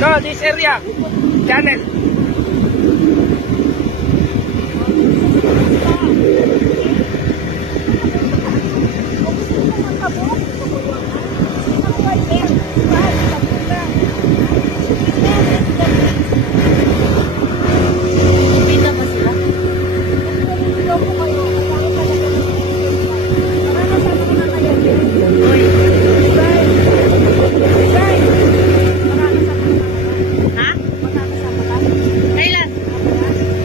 No, this area. Channel.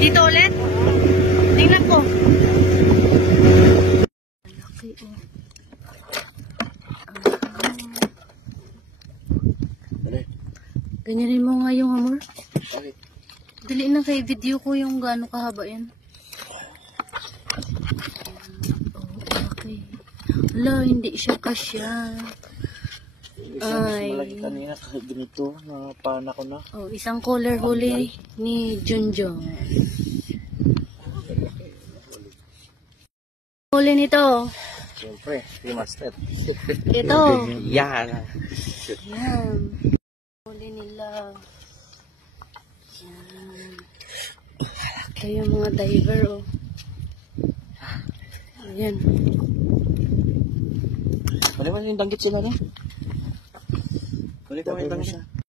Dito ulit? Tingnan ko. Laki oh. Ganyanin mo nga yung amor. Dali na kay video ko yung gaano kahaba yan. Okay. Wala, hindi siya kasya. Ay. Malaki kanina ganito, napahan ako na. Oh, isang color huli ni Junjong. Huli nito. Siyempre, si Master. Ito. Yan. Yan. Huli nila. Yan. Ito yung mga diver, oh. Ayan. Wala ba yung danggit sila na? Wala ba yung danggit?